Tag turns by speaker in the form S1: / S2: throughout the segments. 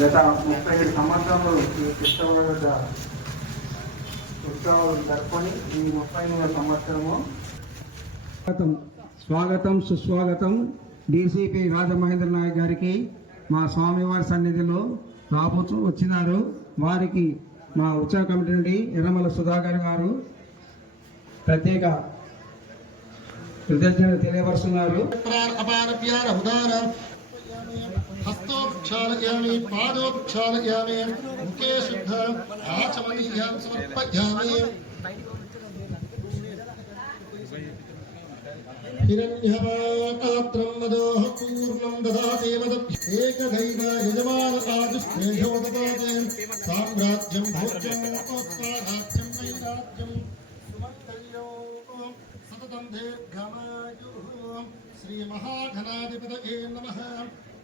S1: గత ముప్పై ఏడు సంవత్సరములు ఈ వద్ద ఉత్సవాలు జరుపుకొని ఈ ముప్పై ఎనిమిదవ సంవత్సరము
S2: స్వాగతం. స్వాగతం సుస్వాగతం డీసీపీ రాజమహేంద్ర నాయక్ గారికి మా స్వామివారి సన్నిధిలో రాబోతూ వచ్చినారు. వారికి మా ఉత్సవ కమిటీ నుండి ఎర్రమల సుధాకర్ గారు ప్రత్యేక కృతజ్ఞతలు తెలియపరుస్తున్నారు.
S3: हस्तोक्षालयामि पादोक्षालयामि मुखे शुद्ध, आचमनीयां समर्पयामि। हिरण्यवातात्रम्मदोः पूर्णं ददाति मदभ्येकधैव यजमानताजुष्टेषो ददाति। साम्राज्यं भोज्यं लोकोत्साराज्यं वैराज्यं
S4: सुमन्तयो सततं दीर्घमायुः श्रीमहाघनाधिपतये
S1: नमः।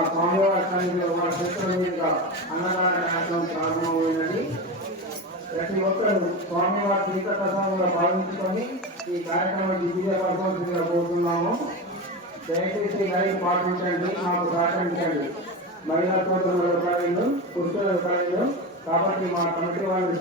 S1: మా స్వామివారి సన్నిధిలో మా చేతుల మీదుగా అన్నదాన కార్యక్రమం ప్రారంభమైనది. ప్రతి ఒక్కరు స్వామివారి తీర్థ ప్రసాదంలో భావించుకొని ఈ కార్యక్రమం దిగ్విజయపరచాల్సిందిగా కోరుతున్నాము దయచేసి లైవ్ పాటించండి మాకు సహకరించండి. మహిళా సోదరుల రూపాయలు పురుషుల రూపాయలు కాబట్టి మా కమిటీ వారిని